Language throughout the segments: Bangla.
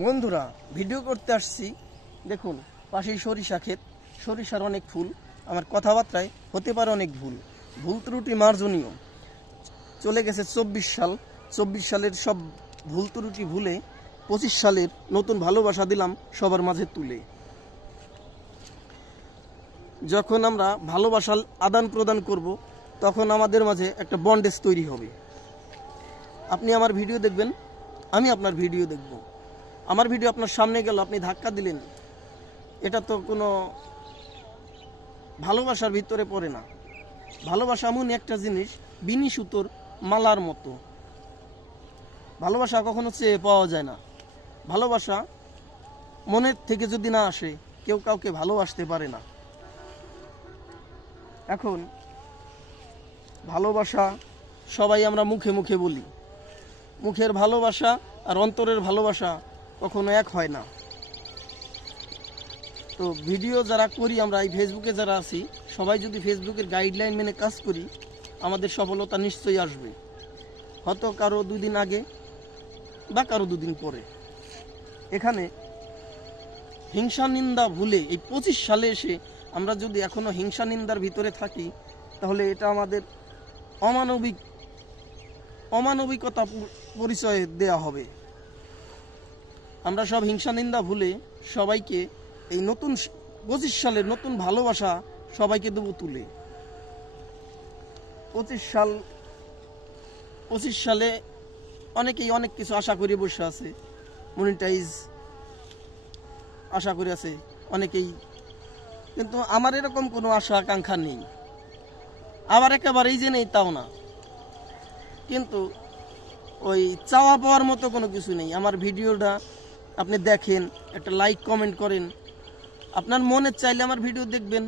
বন্ধুরা ভিডিও করতে আসছি, দেখুন পাশেই সরিষা ক্ষেত, সরিষার অনেক ফুল। আমার কথাবার্তায় হতে পারে অনেক ভুল ত্রুটি মার্জনীয়। চলে গেছে 24 সাল, 24 সালের সব ভুল ত্রুটি ভুলে 25 সালের নতুন ভালোবাসা দিলাম সবার মাঝে তুলে। যখন আমরা ভালোবাসা আদান প্রদান করব, তখন আমাদের মাঝে একটা বন্ডেজ তৈরি হবে। আপনি আমার ভিডিও দেখবেন, আমি আপনার ভিডিও দেখব। আমার ভিডিও আপনার সামনে গেল, আপনি ধাক্কা দিলেন, এটা তো কোনো ভালোবাসার ভিতরে পড়ে না। ভালোবাসা এমন একটা জিনিস, বিনি সুতোর মালার মতো। ভালোবাসা কখনো চেয়ে পাওয়া যায় না। ভালোবাসা মনের থেকে যদি না আসে, কেউ কাউকে ভালোবাসতে পারে না। এখন ভালোবাসা সবাই আমরা মুখে মুখে বলি, মুখের ভালোবাসা আর অন্তরের ভালোবাসা কখনো এক হয় না। তো ভিডিও যারা করি আমরা, এই ফেসবুকে যারা আছি, সবাই যদি ফেসবুকের গাইডলাইন মেনে কাজ করি, আমাদের সফলতা নিশ্চয়ই আসবে। হয়তো কারো 2 দিন আগে বা কারো 2 দিন পরে। এখানে হিংসা নিন্দা ভুলে এই 25 সালে এসে আমরা যদি এখনো হিংসা নিন্দার ভিতরে থাকি, তাহলে এটা আমাদের অমানবিকতা পরিচয় দেয়া হবে। আমরা সব হিংসা নিন্দা ভুলে সবাইকে এই নতুন 25 সালের নতুন ভালোবাসা সবাইকে দেবো তুলে। 25 সালে অনেকেই অনেক কিছু আশা করে বসে আছে, মনিটাইজ আশা করে আছে অনেকেই, কিন্তু আমার এরকম কোনো আশা আকাঙ্ক্ষা নেই। আবার একেবারেই যে নেই তাও না, কিন্তু ওই চাওয়া পাওয়ার মতো কোনো কিছু নেই। আমার ভিডিওটা আপনি দেখেন, একটা লাইক কমেন্ট করেন। আপনার মনে চাইলে আমার ভিডিও দেখবেন,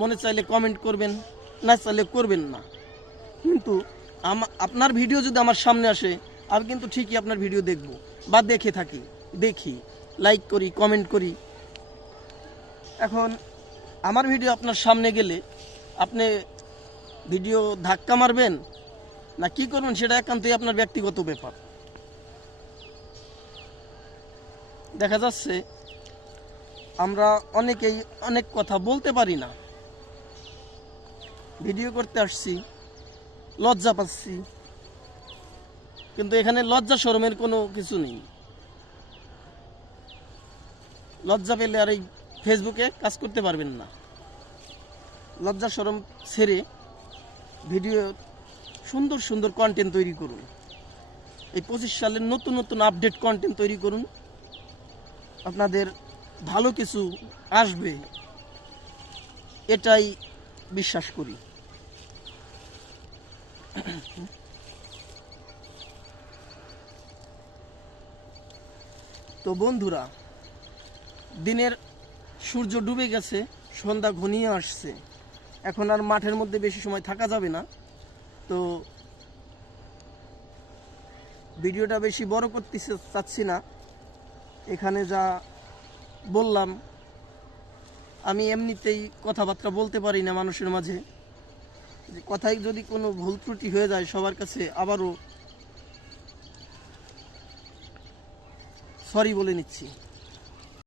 মনে চাইলে কমেন্ট করবেন, না চাইলে করবেন না। কিন্তু আপনার ভিডিও যদি আমার সামনে আসে, আমি কিন্তু ঠিকই আপনার ভিডিও দেখব বা দেখি লাইক করি, কমেন্ট করি। এখন আমার ভিডিও আপনার সামনে গেলে আপনি ভিডিও ধাক্কা মারবেন না কি করবেন, সেটা একান্তই আপনার ব্যক্তিগত ব্যাপার। দেখা যাচ্ছে আমরা অনেকেই অনেক কথা বলতে পারি না। ভিডিও করতে আসছি, লজ্জা পাচ্ছি, কিন্তু এখানে লজ্জা শরমের কোনো কিছু নেই। লজ্জা পেলে আর এই ফেসবুকে কাজ করতে পারবেন না। লজ্জা শরম ছেড়ে ভিডিও সুন্দর সুন্দর কন্টেন্ট তৈরি করুন। এই 25 সালের নতুন নতুন আপডেট কন্টেন্ট তৈরি করুন, আপনাদের ভালো কিছু আসবে, এটাই বিশ্বাস করি। তো বন্ধুরা, দিনের সূর্য ডুবে গেছে, সন্ধ্যা ঘনিয়ে আসছে। এখন আর মাঠের মধ্যে বেশি সময় থাকা যাবে না। তো ভিডিওটা বেশি বড় করতে চাচ্ছি না। এখানে যা বললাম, আমি এমনিতেই কথাবার্তা বলতে পারি না মানুষের মাঝে। কথায় যদি কোনো ভুল ত্রুটি হয়ে যায়, সবার কাছে আবারও সরি বলে নিচ্ছি।